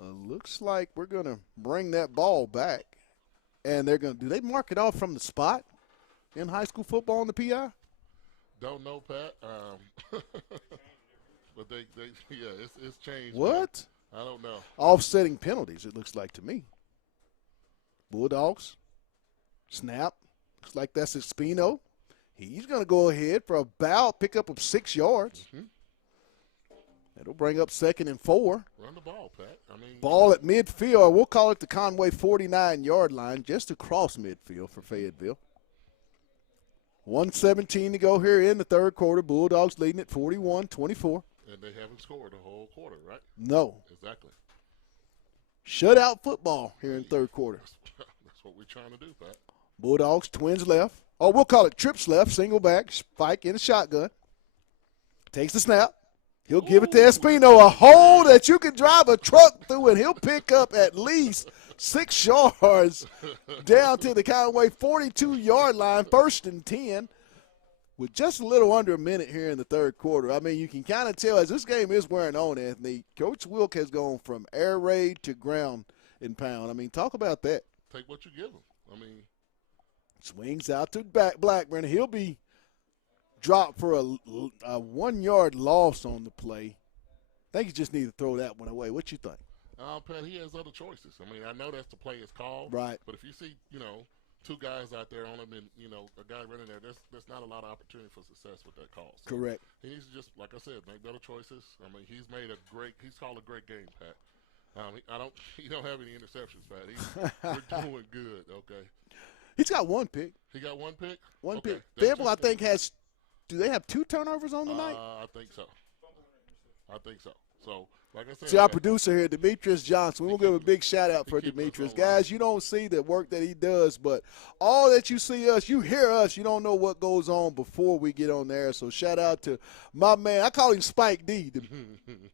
Looks like we're going to bring that ball back. And they're going to – do they mark it off from the spot in high school football on the PI? Don't know, Pat. But yeah, it's changed. What? Man. I don't know. Offsetting penalties, it looks like to me. Bulldogs. Snap. Looks like that's Espino. He's going to go ahead for about pickup of 6 yards. Mm-hmm. It'll bring up 2nd and 4. Run the ball, Pat. Ball at midfield. We'll call it the Conway 49-yard line, just across midfield for Fayetteville. 1:17 to go here in the third quarter. Bulldogs leading at 41-24. And they haven't scored the whole quarter, right? No. Exactly. Shutout football here in third quarter. That's what we're trying to do, Pat. Bulldogs, twins left. Oh, we'll call it trips left, single back, spike in a shotgun. Takes the snap. He'll give it to Espino, a hole that you can drive a truck through, and he'll pick up at least 6 yards down to the Conway 42-yard line, 1st and 10, with just a little under a minute here in the third quarter. I mean, you can kind of tell as this game is wearing on, Anthony, Coach Wilk has gone from air raid to ground and pound. I mean, talk about that. Take what you give him. Swings out to Blackburn. He'll be dropped for a 1-yard loss on the play. I think you just need to throw that one away. What you think? Pat, he has other choices. I know that's the play is called. Right. But if you see, 2 guys out there on him and, a guy running there, there's not a lot of opportunity for success with that call. So correct. He needs to just, like I said, make better choices. He's called a great game, Pat. He don't have any interceptions, Pat. We're doing good, okay? He's got 1 pick. He got 1 pick? One okay. pick. Fayetteville, I think, do they have 2 turnovers on the night? I think so. So, like I said. See, our producer here, Demetrius Johnson. We'll give a big shout-out for Demetrius. Guys, you don't see the work that he does, but all that you see us, you hear us, you don't know what goes on before we get on there. So shout-out to my man. I call him Spike D,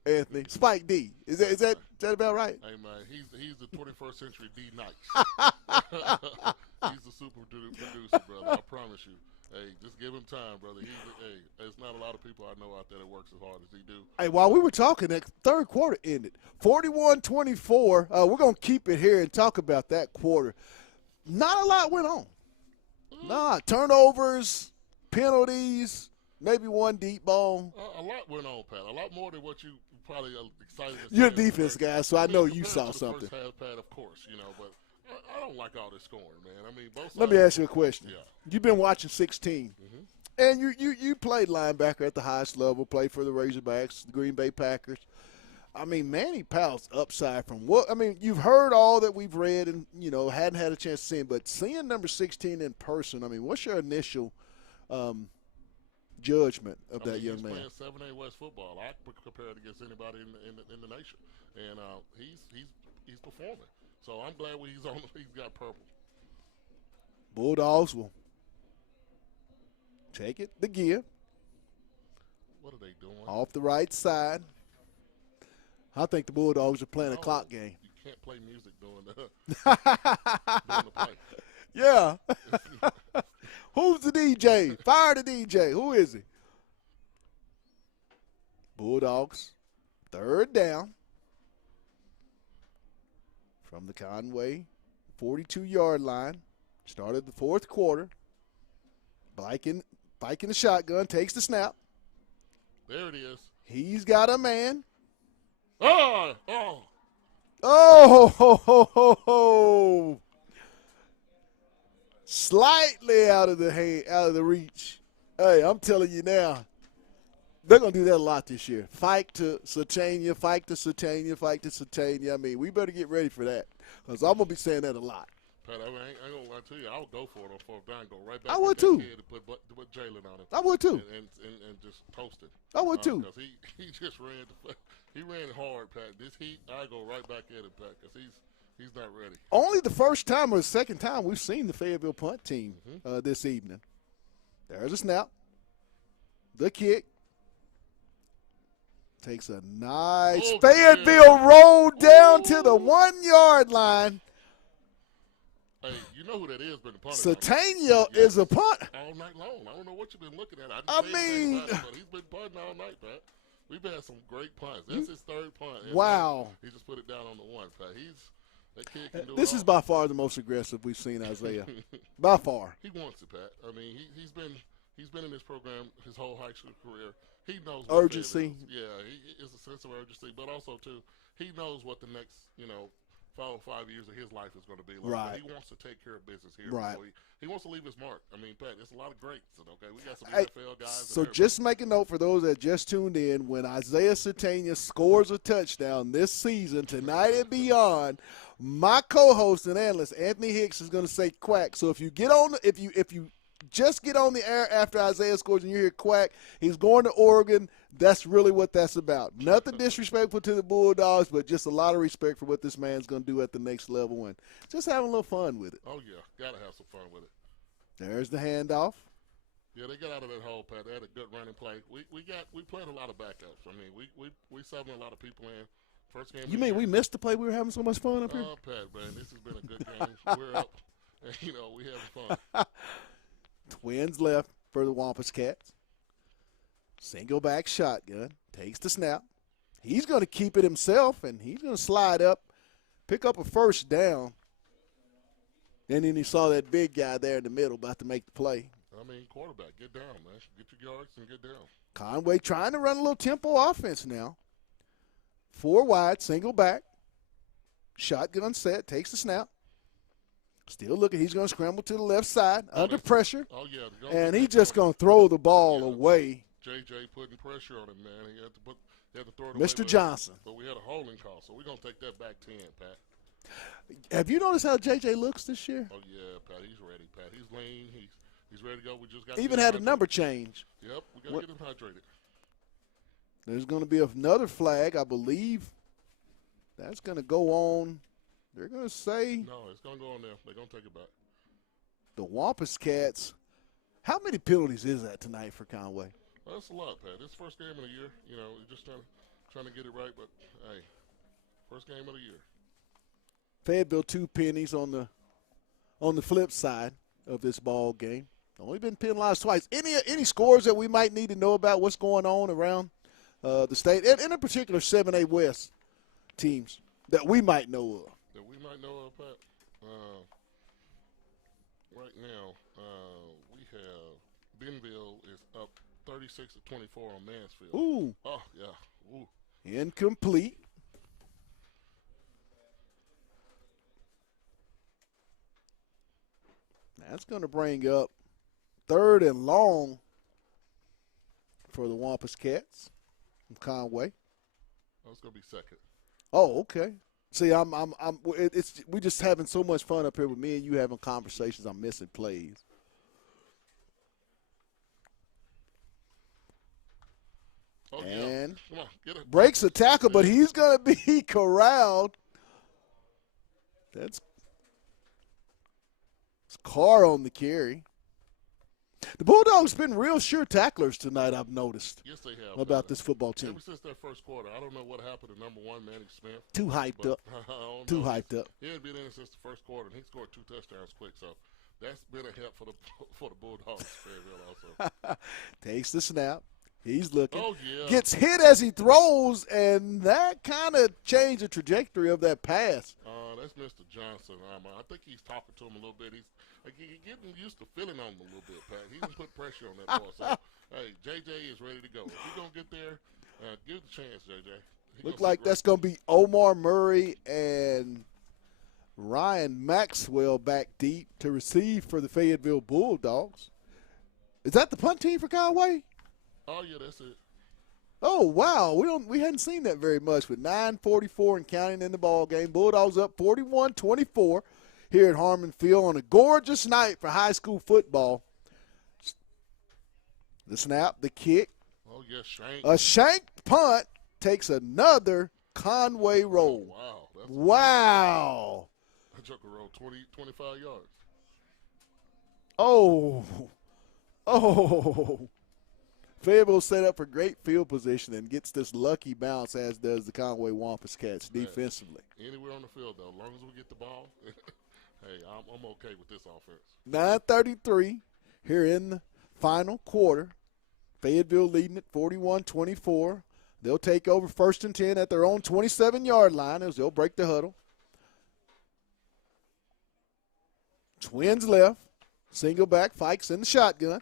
Anthony. Spike D. Is that about right? Hey, man, he's the 21st century D Nice. He's the super producer, brother. I promise you. Hey, just give him time, brother. There's not a lot of people I know out there that works as hard as he do. Hey, while we were talking, that third quarter ended 41-24. We're going to keep it here and talk about that quarter. Not a lot went on. Turnovers, penalties, maybe 1 deep ball. A lot went on, Pat. A lot more than what you probably are excited to see. You're a defense guy, so I know you saw something. First half, Pat, of course, but I don't like all this scoring, man. Both sides. Let me ask you a question. Yeah. You've been watching 16, and you played linebacker at the highest level, played for the Razorbacks, the Green Bay Packers. Manny Powell's upside from what – you've heard all that we've read and, hadn't had a chance to see him, but seeing number 16 in person, what's your initial judgment of that young man? He's playing 7A West football. I compare it against anybody in the nation, and he's performing. So I'm glad he's got purple. Bulldogs will take it, the gear. What are they doing? Off the right side. I think the Bulldogs are playing a clock game. You can't play music during the play. Yeah. Who's the DJ? Fire the DJ. Who is he? Bulldogs, 3rd down. From the Conway 42-yard line. Started the 4th quarter. Biking the shotgun, takes the snap. There it is. He's got a man. Oh! Oh, ho, ho, ho, ho. Slightly out of the reach. Hey, I'm telling you now, they're going to do that a lot this year. Fight to Satania, fight to Satania, fight to Satania. We better get ready for that because I'm going to be saying that a lot. Pat, I ain't going to lie to you. I would go for it on 4th down, go right back. I would too. And put Jalen on him. I would too. And just toast it. I would too. Because he just ran hard, Pat. This heat, I go right back at him, Pat, because he's not ready. Only the first time or the second time we've seen the Fayetteville punt team this evening. There's a snap. The kick. Takes a nice Fayetteville roll down to the 1-yard line. Hey, you know who that is, been the punter. Satania is a punt. All night long. I don't know what you've been looking at. I mean, but he's been punting all night, Pat. We've had some great punts. That's his 3rd punt. Wow. He just put it down on the 1. line, Pat. That kid can do it This all. is by far the most aggressive we've seen Isaiah. By far. He wants it, Pat. I mean, he's been in this program his whole high school career. He knows what Urgency. Fayetteville is. Yeah, it's a sense of urgency, but also too, he knows what the next 4 or 5 years of his life is going to be like. Right. But he wants to take care of business here. Right. Before he wants to leave his mark. I mean, Pat, there's a lot of greats. Okay, we got some Hey, NFL guys. so and just make a note for those that just tuned in, when Isaiah Satania scores a touchdown this season, tonight and beyond, my co-host and analyst Anthony Hicks is going to say quack. So if you get on, if you just get on the air after Isaiah scores and you hear quack, he's going to Oregon. That's really what that's about. Nothing disrespectful to the Bulldogs, but just a lot of respect for what this man's going to do at the next level and just having a little fun with it. Oh yeah, gotta have some fun with it. There's the handoff. Yeah, they got out of that hole, Pat. They had a good running play. We played a lot of backups. I mean, we subbing a lot of people in. First game. You mean we missed the play? We were having so much fun up here. Oh, Pat, man, this has been a good game. We're up, and we having fun. Twins left for the Wampus Cats. Single back shotgun. Takes the snap. He's going to keep it himself, and he's going to slide up, pick up a first down. And then he saw that big guy there in the middle about to make the play. I mean, quarterback, get down, man. Get your yards and get down. Conway trying to run a little tempo offense now. 4 wide, single back. Shotgun set, takes the snap. Still looking, he's going to scramble to the left side, under pressure. Oh, yeah. And he's just going to throw the ball away. JJ putting pressure on him, man. He had to throw it Mr. away, Johnson. But we had a holding call, so we're going to take that back 10, Pat. Have you noticed how JJ looks this year? Oh, yeah, Pat. He's ready, Pat. He's lean. He's ready to go. We just got to Even had a number change. Yep, we got to get him hydrated. There's going to be another flag, I believe. That's going to go on. They're going to say No, it's going to go on there. They're going to take it back. the Wampus Cats. How many penalties is that tonight for Conway? Well, that's a lot, Pat. This first game of the year, we're just trying to get it right. But, hey, first game of the year. Fayetteville 2 pennies on the flip side of this ball game. Only been penalized twice. Any scores that we might need to know about what's going on around the state, and in particular 7A West teams that we might know of? That we might know of, Pat. Right now, we have Benville is up 36-24 on Mansfield. Ooh, Oh, yeah. Ooh. incomplete. That's going to bring up 3rd and long for the Wampus Cats from Conway. That's going to be second. Oh, okay. See, we just having so much fun up here with me and you having conversations. I'm missing plays. Oh, And yeah. Come on, get it. breaks a tackle, but he's going to be corralled. That's Carr on the carry. The Bulldogs been real sure tacklers tonight, I've noticed, Yes, they have. about this football team. Ever since that first quarter, I don't know what happened to number 1, Manny Smith. Too hyped But up. I don't Too know. hyped up. He hadn't been in since the first quarter, and he scored 2 touchdowns quick. So that's been a help for the Bulldogs. Fayetteville also. Takes the snap. He's looking. Oh, yeah. Gets hit as he throws, and that kind of changed the trajectory of that pass. That's Mr. Johnson. I think he's talking to him a little bit. He's getting used to feeling on him a little bit, Pat. He can put pressure on that ball. So, hey, JJ is ready to go. If he's going to get there, give it a chance, JJ. Look like that's going to be Omar Murray and Ryan Maxwell back deep to receive for the Fayetteville Bulldogs. Is that the punt team for Conway? Oh, yeah, that's it. Oh, wow. We hadn't seen that very much with 9:44 and counting in the ball game. Bulldogs up 41-24 here at Harmon Field on a gorgeous night for high school football. The snap, the kick. Oh, yeah, Shank. A shanked punt takes another Conway roll. Wow. Wow. That joker rolled 25 yards. Oh. Fayetteville set up for great field position and gets this lucky bounce, as does the Conway Wampus Cats defensively. Anywhere on the field, though, as long as we get the ball, hey, I'm okay with this offense. 9:33 here in the final quarter. Fayetteville leading it 41-24. They'll take over 1st and 10 at their own 27-yard line as they'll break the huddle. Twins left. Single back. Fikes in the shotgun.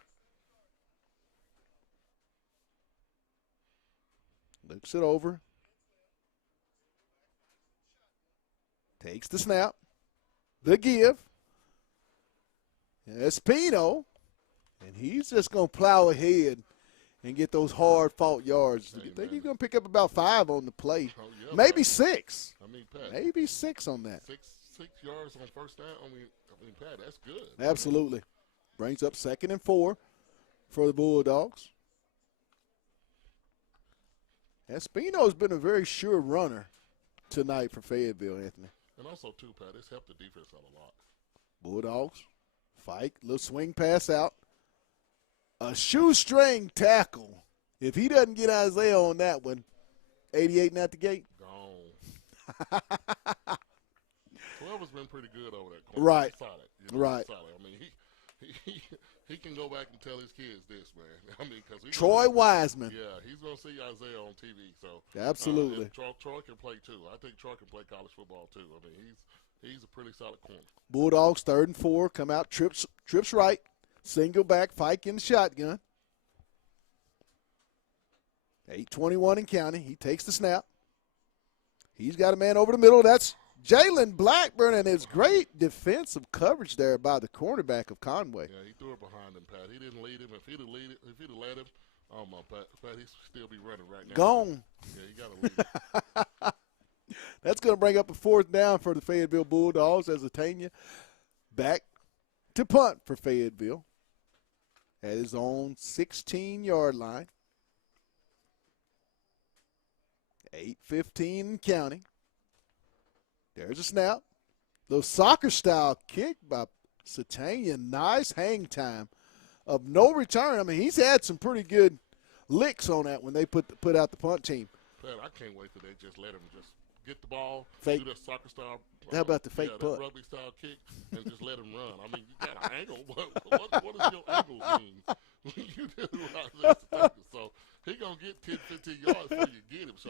Looks it over. Takes the snap. The give. Espino. And he's just going to plow ahead and get those hard-fought yards. Hey, I think man. he's going to pick up about 5 on the play. Oh, yeah, Maybe man. 6. I mean, Pat. Maybe 6 on that. Six yards on first down. I mean, Pat, that's good. Absolutely. Brings up 2nd and 4 for the Bulldogs. Espino's been a very sure runner tonight for Fayetteville, Anthony. And also, too, Pat, it's helped the defense out a lot. Bulldogs fight, little swing pass out. A shoestring tackle. If he doesn't get Isaiah on that one, 88 and at the gate. Gone. 12 has been pretty good over that corner. Right. He's solid. You know, Right. he's solid. I mean, he can go back and tell his kids this, man. I mean, because Troy Wiseman. Yeah, he's gonna see Isaiah on TV. So Absolutely. and Troy can play too. I think Troy can play college football too. I mean, he's a pretty solid corner. Bulldogs 3rd and 4. Come out, trips right. Single back, Fike in the shotgun. 8:21 in counting. He takes the snap. He's got a man over the middle. That's Jalen Blackburn, and it's great defensive coverage there by the cornerback of Conway. Yeah, he threw it behind him, Pat. He didn't lead him. If he'd have led him, oh my, Pat, he'd still be running right now. Gone. Yeah, you got to lead him. That's going to bring up a 4th down for the Fayetteville Bulldogs as Atania back to punt for Fayetteville at his own 16-yard line. 8:15 and counting. There's a snap. Little soccer-style kick by Satania. Nice hang time of no return. I mean, he's had some pretty good licks on that when they put out the punt team. Pat, I can't wait till they just let him just get the ball, Fake. do that soccer style. How about the fake punt? That rugby style kick, and just let him run. I mean, you got an angle, but what does your angle mean when you do that? So he gonna get 10, 15 yards before you get him. So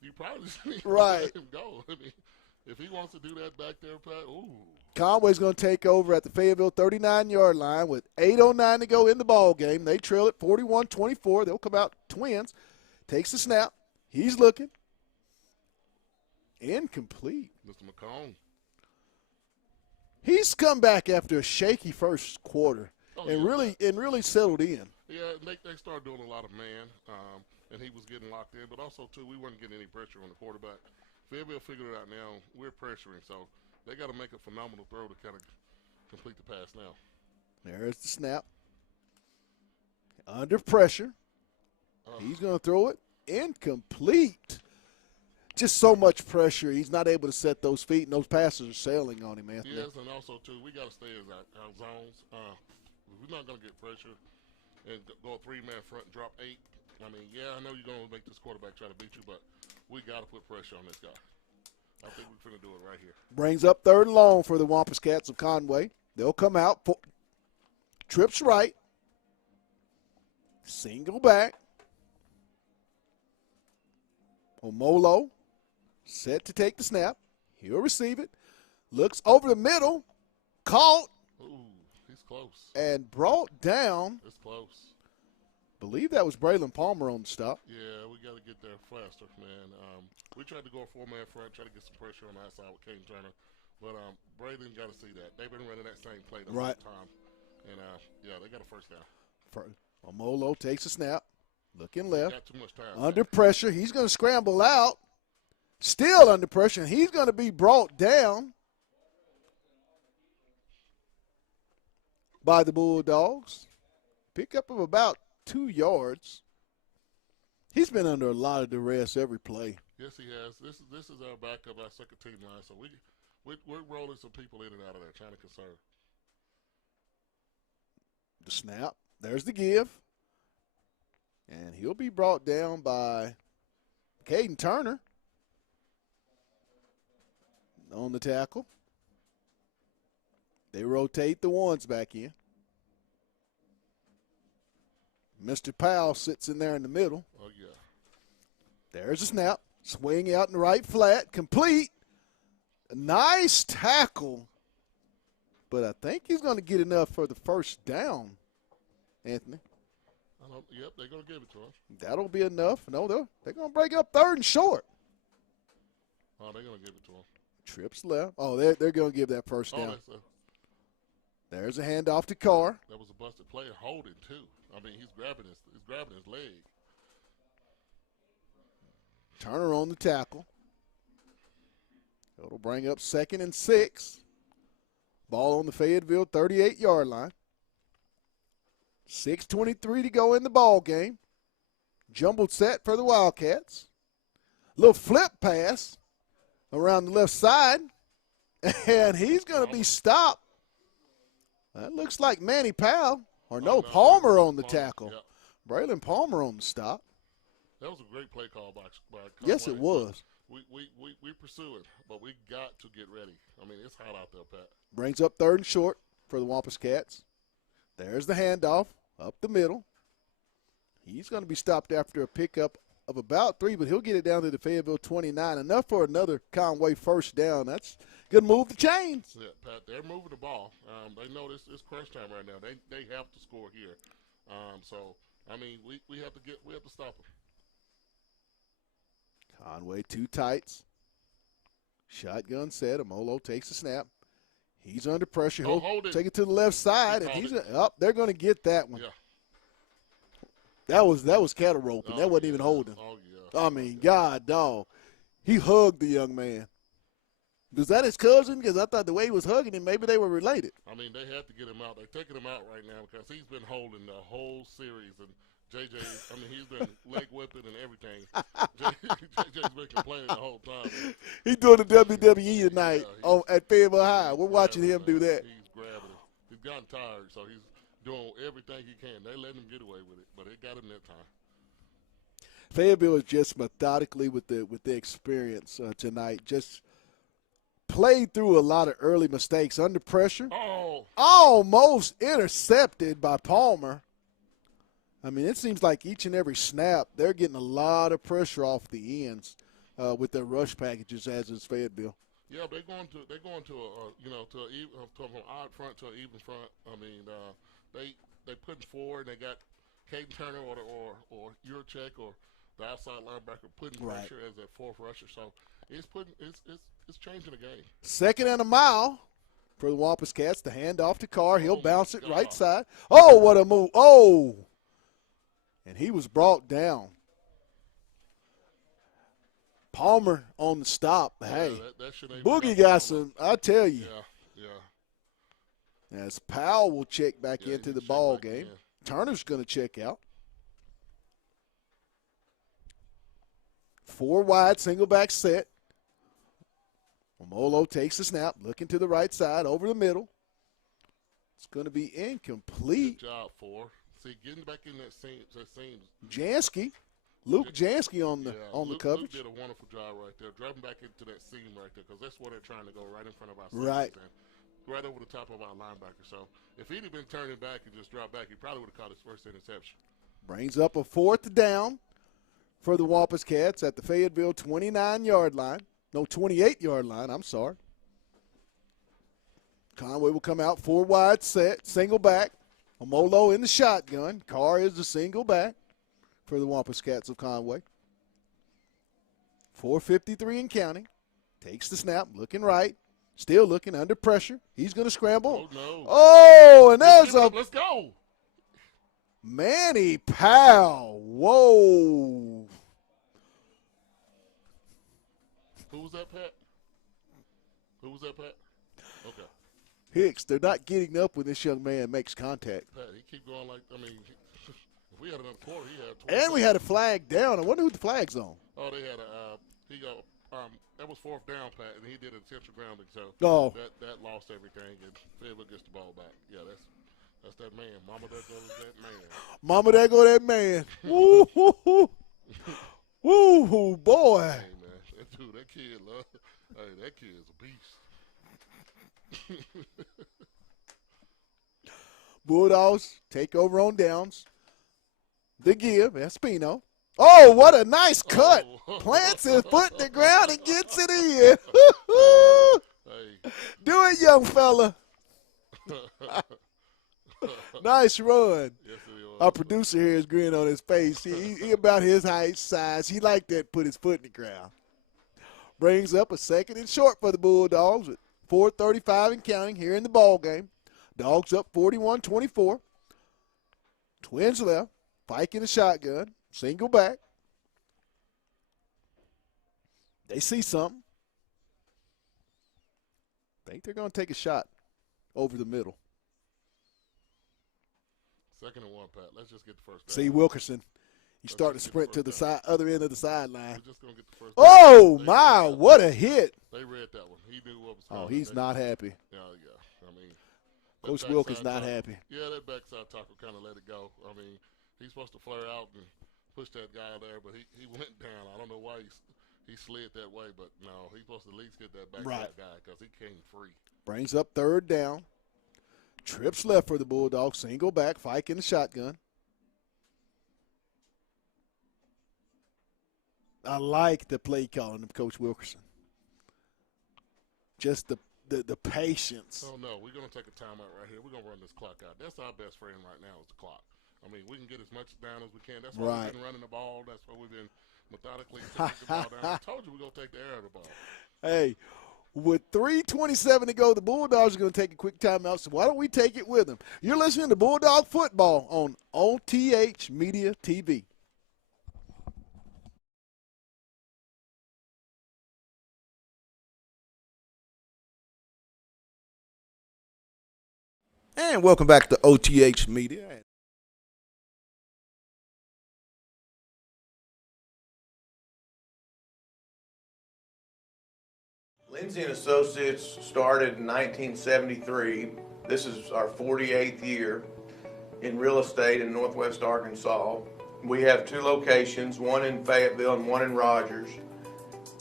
you probably just need to let him go. I mean, if he wants to do that back there, Pat, ooh. Conway's going to take over at the Fayetteville 39-yard line with 8:09 to go in the ball game. They trail it 41-24. They'll come out Twins. Takes the snap. He's looking. Incomplete. Mr. McCone. He's come back after a shaky first quarter and yeah. really settled in. Yeah, they started doing a lot of man, and he was getting locked in. But also, too, we weren't getting any pressure on the quarterback. Fayetteville figured it out now. We're pressuring, so they got to make a phenomenal throw to kind of complete the pass now. There's the snap. Under pressure. He's going to throw it. Incomplete. Just so much pressure. He's not able to set those feet, and those passes are sailing on him, Anthony. Yes, and also, too, we got to stay in our zones. We're not going to get pressure and go a 3-man front and drop 8. I mean, yeah, I know you're going to make this quarterback try to beat you, but we got to put pressure on this guy. I think we're going to do it right here. Brings up 3rd and long for the Wampus Cats of Conway. They'll come out. Trips right. Single back. Omolo set to take the snap. He'll receive it. Looks over the middle. Caught. Ooh, he's close. And brought down. It's close. Believe that was Braylon Palmer on the stop. Yeah, we got to get there faster, man. We tried to go a 4-man front, try to get some pressure on the outside with Caden Turner. But Braylon got to see that. They've been running that same play the whole time. And, yeah, they got a first down. Omolo takes a snap. Looking left. Got too much time. Under pressure. He's going to scramble out. Still under pressure. And he's going to be brought down by the Bulldogs. Pickup of about 2 yards. He's been under a lot of duress every play. Yes, he has. This is our backup, our second team line. So we're rolling some people in and out of there, trying to conserve. The snap. There's the give. And he'll be brought down by Caden Turner on the tackle. They rotate the ones back in. Mr. Powell sits in there in the middle. Oh, yeah. There's a snap. Swing out in the right flat. Complete. A nice tackle. But I think he's going to get enough for the first down, Anthony. Yep, they're going to give it to him. That'll be enough. No, they're going to break up 3rd and short. Oh, they're going to give it to him. Trips left. Oh, they're going to give that first down. There's a handoff to Carr. That was a busted play. Holding, too. I mean, he's grabbing his leg. Turner on the tackle. It'll bring up 2nd and 6. Ball on the Fayetteville 38-yard line. 6:23 to go in the ball game. Jumbled set for the Wildcats. Little flip pass around the left side. And he's going to be stopped. That looks like Manny Powell. Or no, Palmer on the tackle. Yep. Braylon Palmer on the stop. That was a great play call by Yes, it was. We pursue it, but we got to get ready. I mean, it's hot out there, Pat. Brings up 3rd and short for the Wampus Cats. There's the handoff up the middle. He's going to be stopped after a pickup of about 3, but he'll get it down to the Fayetteville 29. Enough for another Conway first down. That's good move the chains. Yeah, Pat, they're moving the ball. They know this is crunch time right now. They have to score here. So I mean, we have to stop them. Conway 2 tights. Shotgun set. Amolo takes the snap. He's under pressure. He'll take it to the left side, and he's up. They're going to get that one. Yeah. That was cattle roping. That wasn't even holding. Oh yeah. I mean, God, dog. He hugged the young man. Was that his cousin? Because I thought the way he was hugging him, maybe they were related. I mean, they had to get him out. They're taking him out right now because he's been holding the whole series. And JJ, I mean, he's been leg whipping and everything. JJ's been complaining the whole time. He's doing the WWE tonight at Fayetteville High. We're watching him do that. He's grabbing it. He's gotten tired, so he's doing everything he can. They let him get away with it, but it got him that time. Fayetteville is just methodically with the experience tonight. Just played through a lot of early mistakes under pressure. Oh. Almost intercepted by Palmer. I mean, it seems like each and every snap, they're getting a lot of pressure off the ends with their rush packages, as is Fayetteville. Yeah, they're going to from an odd front to an even front. I mean, they putting forward. They got Caden Turner or Yurchek or the outside linebacker putting pressure as that fourth rusher. So it's changing the game. 2nd and a mile for the Wampus Cats. The handoff to Carr. He'll bounce it right side. Oh, what a move! Oh. And he was brought down. Palmer on the stop. Hey, Boogie got some, I tell you. Yeah. As Powell will check back into the ball game. Turner's going to check out. 4 wide, single back set. Omolo takes the snap, looking to the right side, over the middle. It's going to be incomplete. Good job, 4. See, getting back in that seam. Jansky, Luke Jansky on the coverage. Luke did a wonderful job right there, driving back into that seam right there, because that's where they're trying to go, right in front of our right over the top of our linebacker. So if he'd have been turning back and just dropped back, he probably would have caught his first interception. Brings up a 4th down for the Wampus Cats at the Fayetteville 29-yard line. No, 28-yard line, I'm sorry. Conway will come out 4 wide set, single back. Omolo in the shotgun. Carr is the single back for the Wampus Cats of Conway. 4:53 and counting. Takes the snap, looking right. Still looking under pressure. He's going to scramble. Oh, no. Oh, and there's let's go. Manny Powell. Whoa. Who was that, Pat? Okay. Hicks, they're not getting up when this young man makes contact. Pat, he keep going like, I mean, if we had another quarter, he had 20. And we had a flag down. I wonder who the flag's on. Oh, they had that was 4th down, Pat, and he did intentional grounding, so that lost everything, and Fayetteville gets the ball back. Yeah, that's that man. Mama, there goes that man. Mama, there go that man. Woo, hoo, hoo. Woo, boy. Hey, man, that kid, that kid is a beast. Bulldogs take over on downs. The give, Espino. Oh, what a nice cut. Oh. Plants his foot in the ground and gets it in. Hey. Do it, young fella. Nice run. Yes, it was. Our producer here is grinning on his face. He about his height, size. He like that, put his foot in the ground. Brings up a second and short for the Bulldogs with 4:35 and counting here in the ball game. Dogs up 41-24. Twins left. Fike in the shotgun. Single back. They see something. Think they're going to take a shot over the middle. 2nd and 1, Pat. Let's just get the first down. See Wilkerson. He's starting to sprint to the other end of the sideline. We're just going to get the first down. Oh, my, what a hit. They read that one. He knew what was coming. Oh, he's not happy. Yeah. I mean, Coach that Wilkins backside not tackle- happy. Yeah, that backside tackle kind of let it go. I mean, he's supposed to flare out and push that guy there, but he went down. I don't know why he slid that way, but no, he's supposed to at least get that backside guy because he came free. Brings up 3rd down. Trips left for the Bulldogs. Single back. Fike in the shotgun. I like the play calling of Coach Wilkerson. Just the patience. Oh, no, we're going to take a timeout right here. We're going to run this clock out. That's our best friend right now is the clock. I mean, we can get as much down as we can. That's why we've been running the ball. That's why we've been methodically taking the ball down. I told you we're going to take the air out of the ball. Hey, with 3:27 to go, the Bulldogs are going to take a quick timeout, so why don't we take it with them? You're listening to Bulldog Football on OTH Media TV. And welcome back to OTH Media. Lindsay & Associates started in 1973. This is our 48th year in real estate in Northwest Arkansas. We have 2 locations, one in Fayetteville and one in Rogers.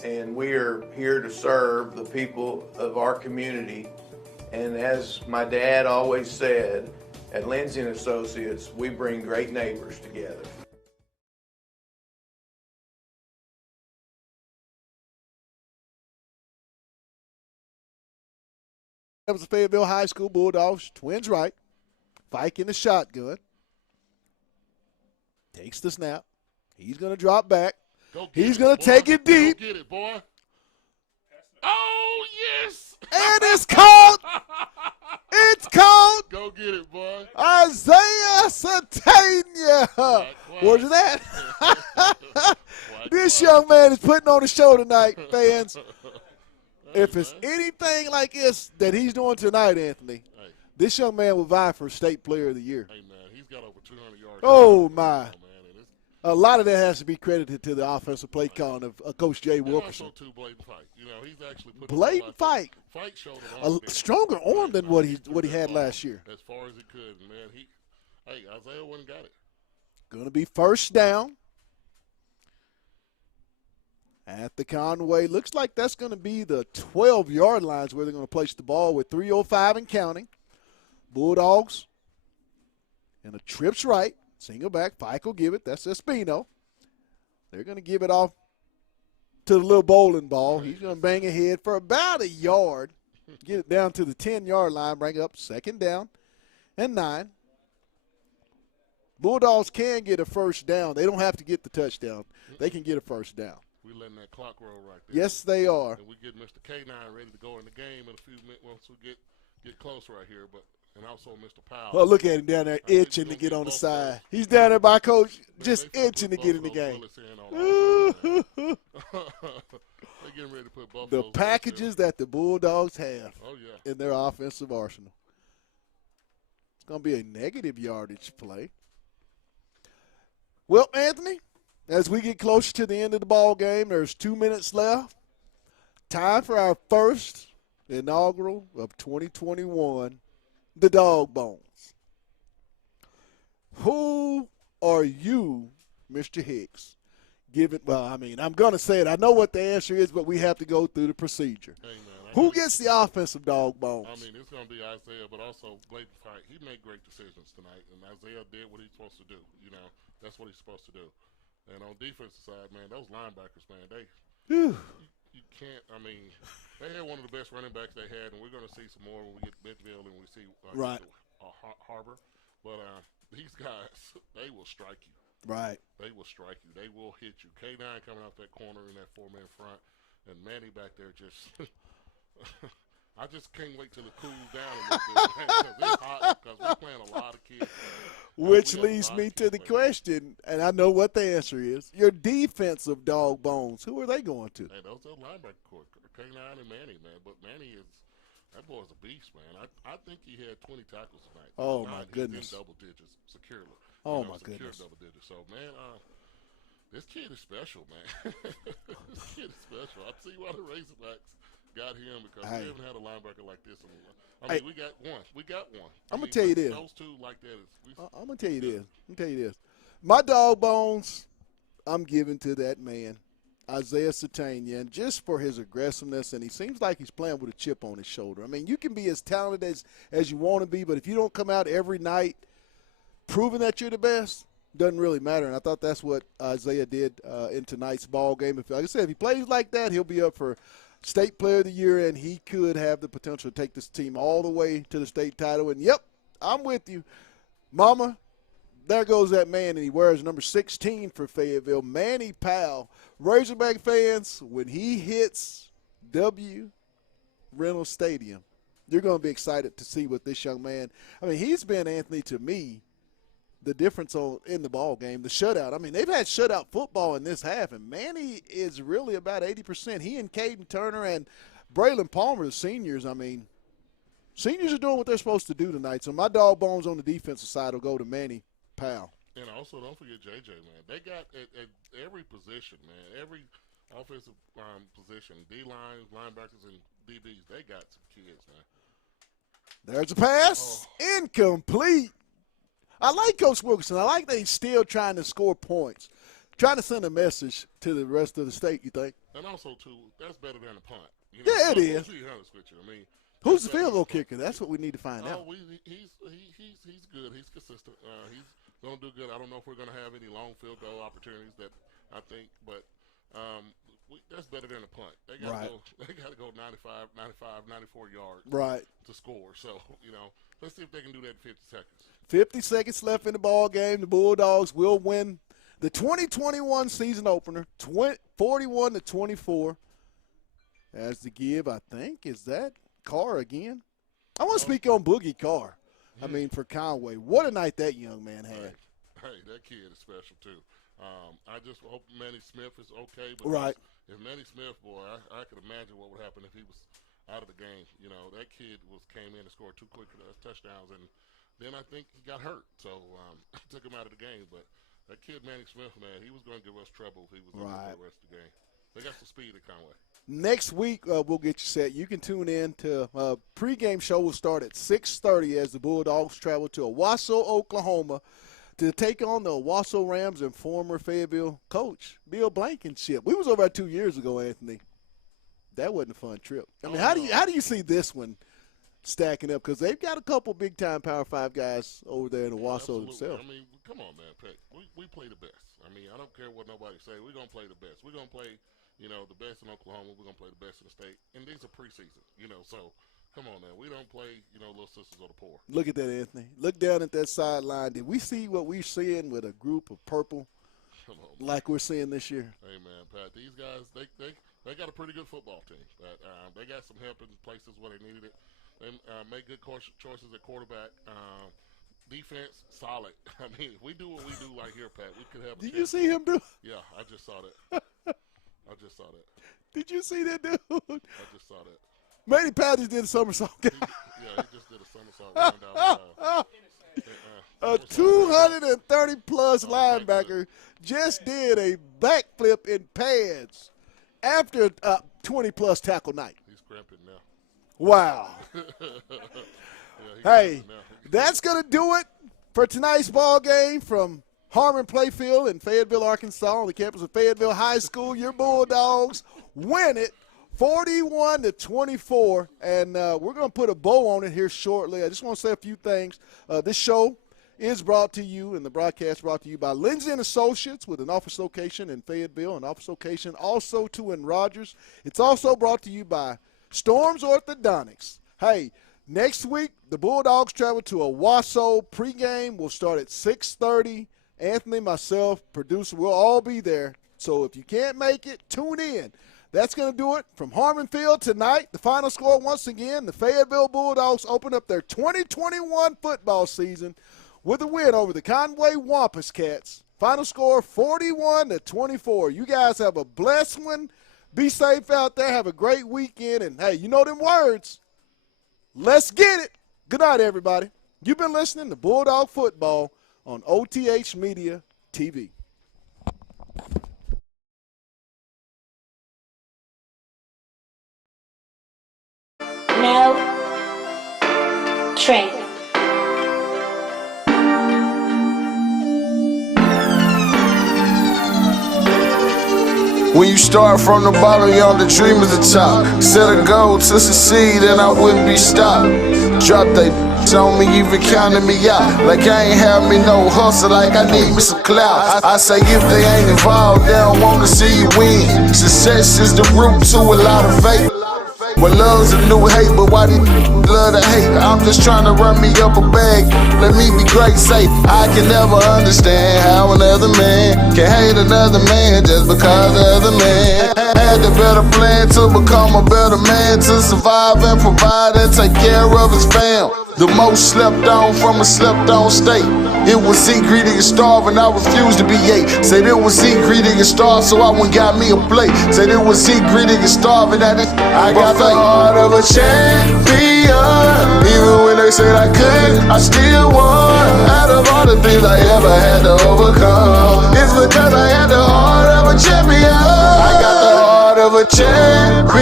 And we are here to serve the people of our community. And as my dad always said, at Lindsay & Associates, we bring great neighbors together. That was the Fayetteville High School Bulldogs. Twins right. Fike in the shotgun. Takes the snap. He's going to drop back. He's going to take it deep. Go get it, boy. Oh, yes. And it's caught. It's caught. Go get it, boy. Isaiah Satania. Where's that? This young man is putting on a show tonight, fans. If it's anything like this that he's doing tonight, Anthony, this young man will vie for State Player of the Year. Hey, man, he's got over 200 yards. Oh, my. A lot of that has to be credited to the offensive play calling of Coach Jay Wilkerson. Also, too, blatant fight. You know, he's actually put blatant fight. Fight showed A stronger arm than what he had last year. As far as he could, man. Isaiah wouldn't got it. Going to be first down at the Conway. Looks like that's going to be the 12-yard lines where they're going to place the ball with 3:05 and counting. Bulldogs and a trips right. Single back. Fike will give it. That's Espino. They're going to give it off to the little bowling ball. He's going to bang ahead for about a yard. Get it down to the 10-yard line. Bring up 2nd down and 9. Bulldogs can get a first down. They don't have to get the touchdown. They can get a first down. We're letting that clock roll right there. Yes, they are. And we get Mr. K9 ready to go in the game in a few minutes once we get close right here. And also Mr. Powell. Oh, look at him down there itching to get on the side. He's down there by Coach, just itching to get in the game. They're getting ready to put both The packages that the Bulldogs have in their offensive arsenal. It's going to be a negative yardage play. Well, Anthony, as we get closer to the end of the ball game, there's 2 minutes left. Time for our first inaugural of 2021, the Dog Bones. Who are you, Mr. Hicks? I'm going to say it. I know what the answer is, but we have to go through the procedure. Hey, man, who gets the offensive dog bones? I mean, it's going to be Isaiah, but also blatant fight. He made great decisions tonight, and Isaiah did what he's supposed to do. You know, that's what he's supposed to do. And on defensive side, man, those linebackers, man, Whew. you can't. I mean, they had one of the best running backs they had, and we're going to see some more when we get to Bentonville and we see Right. Harbor. But these guys, they will strike you. Right. They will strike you. They will hit you. K9 coming out that corner in that 4-man front, and Manny back there just. I just can't wait till it cools down a little bit, man, because it's hot. Because we're playing a lot of kids. Which We got a leads lot me of to kids the playing. question, and I know what the answer is. Your defensive dog bones. Who are they going to? Hey, those are linebacker court, K9 and Manny, man. But Manny that boy's a beast, man. I think he had 20 tackles tonight. Oh, If my not, goodness. He's in double digits securely. Oh, You know, my secure goodness. double digits. So, man, this kid is special, man. This kid is special. I see why the Razorbacks got him because Hey. we haven't had a linebacker like this in a while. I Hey. mean, we got one. We got one. I'm I gonna mean, tell you but this. Those two like that is. I'm going to tell you this. My dog bones, I'm giving to that man, Isaiah Satanian, just for his aggressiveness, and he seems like he's playing with a chip on his shoulder. I mean, you can be as talented as you want to be, but if you don't come out every night proving that you're the best, doesn't really matter. And I thought that's what Isaiah did in tonight's ball game. Like I said, if he plays like that, he'll be up for State Player of the Year, and he could have the potential to take this team all the way to the state title. And, yep, I'm with you. Mama, there goes that man, and he wears number 16 for Fayetteville. Manny Powell. Razorback fans, when he hits W. Reynolds Stadium, you're going to be excited to see what this young man – I mean, he's been, Anthony, to me, the difference in the ball game, the shutout. I mean, they've had shutout football in this half, and Manny is really about 80%. He and Caden Turner and Braylon Palmer, the seniors, I mean, seniors are doing what they're supposed to do tonight. So my dog bones on the defensive side will go to Manny Powell. And also, don't forget JJ, man. They got at every position, man. Every offensive position, D-line, linebackers, and DBs, they got some kids, man. There's a pass. Incomplete. I like Coach Wilkerson. I like that he's still trying to score points, trying to send a message to the rest of the state, you think? And also, too, that's better than a punt. You Yeah, it is. Let's be honest with you. I mean, Who's the that's field goal better than a punt. kicker? That's what we need to find Oh, out. he's good. He's consistent. He's going to do good. I don't know if we're going to have any long field goal opportunities that I think, but that's better than a punt. They got Right. to go. They got to go 95, 94 yards Right. to score. So let's see if they can do that in 50 seconds. 50 seconds left in the ball game. The Bulldogs will win the 2021 season opener, 41-24. As the give, I think, is that Carr again? I want to speak on Boogie Carr. I mean, for Conway. What a night that young man had. Hey, that kid is special too. I just hope Manny Smith is okay. Because Right. If Manny Smith, boy, I could imagine what would happen if he was out of the game. You know, that kid came in and scored 2 quick touchdowns, and then I think he got hurt, so I took him out of the game. But that kid Manny Smith, man, he was going to give us trouble if he was going to Right. play the rest of the game. They got some speed at Conway. Next week, we'll get you set. You can tune in to pregame show will start at 6:30 as the Bulldogs travel to Owasso, Oklahoma, to take on the Owasso Rams and former Fayetteville coach Bill Blankenship. We was over there 2 years ago, Anthony. That wasn't a fun trip. I mean, how do you see this one stacking up? Because they've got a couple big-time Power 5 guys over there in Owasso Absolutely. themselves. I mean, come on, man, Peck. We play the best. I mean, I don't care what nobody say. We're going to play the best. We're going to play, the best in Oklahoma. We're going to play the best in the state. And these are preseason, so come on now. We don't play, little sisters of the poor. Look at that, Anthony. Look down at that sideline. Did we see what we're seeing with a group of purple Come on, like we're seeing this year? hey, man, Pat, these guys, they got a pretty good football team. But they got some help in places where they needed it. They make good choices at quarterback. Defense, solid. I mean, if we do what we do right here, Pat, we could have a Did chance. you see him do? Yeah, I just saw that. Did you see that dude? I just saw that. Manny Powell just did a somersault. Yeah, he just did a somersault round out. A 230-plus linebacker just did a backflip in pads after a 20-plus tackle night. He's cramping now. Wow. Yeah, he's Hey, cramping now. that's going to do it for tonight's ball game from Harmon Playfield in Fayetteville, Arkansas, on the campus of Fayetteville High School. Your Bulldogs win it 41-24, and we're going to put a bow on it here shortly. I just want to say a few things. This show is brought to you, and the broadcast brought to you by Lindsay & Associates with an office location in Fayetteville, an office location also too in Rogers. It's also brought to you by Storms Orthodontics. Hey, next week the Bulldogs travel to Owasso. Pregame will start at 6:30. Anthony, myself, producer, we'll all be there. So if you can't make it, tune in. That's going to do it from Harmon Field tonight. The final score once again, the Fayetteville Bulldogs open up their 2021 football season with a win over the Conway Wampus Cats. Final score 41-24. You guys have a blessed one. Be safe out there. Have a great weekend. And, hey, you know them words. Let's get it. Good night, everybody. You've been listening to Bulldog Football on OTH Media TV. No trade. When you start from the bottom, you're on the dream of the top. Set a goal to succeed and I wouldn't be stopped. Drop they on me, even counting me out. Like I ain't have me no hustle, like I need me some clout. I say if they ain't involved, they don't wanna see you win. Success is the root to a lot of faith. Well, love's a new hate, but why do love to hate? I'm just trying to run me up a bag. Let me be great, say I can never understand how another man can hate another man just because the other man had the better plan to become a better man, to survive and provide and take care of his fam. The most slept on from a slept on state. It was eat, greedy, and starve, and I refused to be ate. Said it was eat, greedy, and starve, so I went got me a plate. Said it was eat, greedy, and starve, and that I got the heart of a champion. Even when they said I couldn't, I still won. Out of all the things I ever had to overcome, it's because I had the heart of a champion. I got the heart of a champion.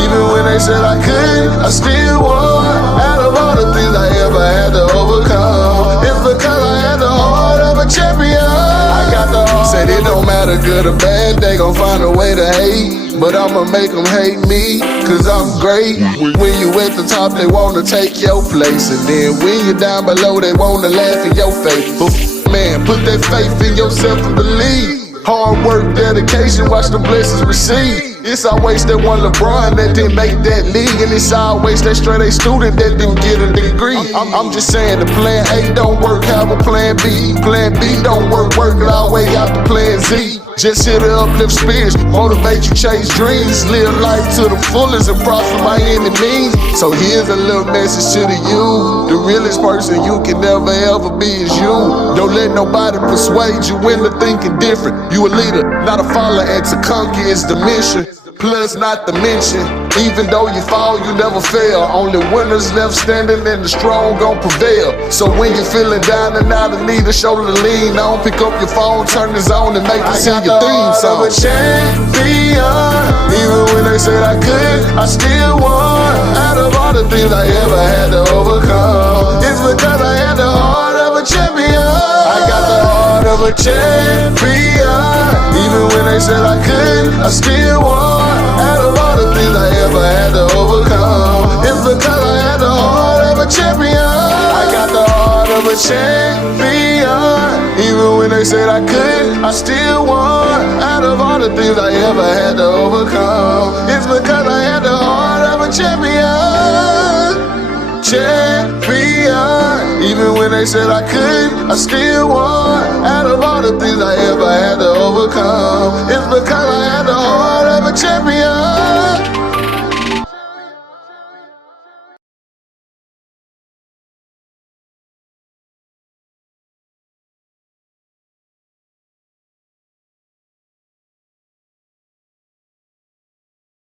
Even when they said I couldn't, I still won. Out of all the things I ever had to overcome, it's because I had the heart of a champion. I got the heart. Said it don't matter good or bad, they gon' find a way to hate. But I'ma make them hate me, cause I'm great. When you at the top, they wanna take your place. And then when you're down below, they wanna laugh in your face. But man, put that faith in yourself and believe. Hard work, dedication, watch the blessings receive. It's always that one LeBron that didn't make that league, and it's always that straight A student that didn't get a degree. I'm just saying the plan A don't work, have a plan B. Plan B don't work it all the way out to plan Z. Just here to uplift spirits, motivate you, chase dreams, live life to the fullest and prosper by any means. So here's a little message to the youth. The realest person you can never ever be is you. Don't let nobody persuade you into thinking different. You a leader, not a follower, and to conquer is the mission. Plus not to mention, even though you fall, you never fail. Only winners left standing and the strong gon' prevail. So when you're feeling down and out of need, a shoulder to lean on, pick up your phone, turn this on and make it see your theme song. I got the heart of a champion. Even when they said I couldn't, I still won. Out of all the things I ever had to overcome, it's because I had the heart of a champion. I got the heart of a champion. Even when they said I couldn't, I still won. Out of all the things I ever had to overcome, it's because I had the heart of a champion. I got the heart of a champion. Even when they said I couldn't, I still won. Out of all the things I ever had to overcome, it's because I had the heart of a champion. Champion. Even when they said I couldn't, I still won. Out of all the things I ever had to overcome, it's because I had the heart of a champion.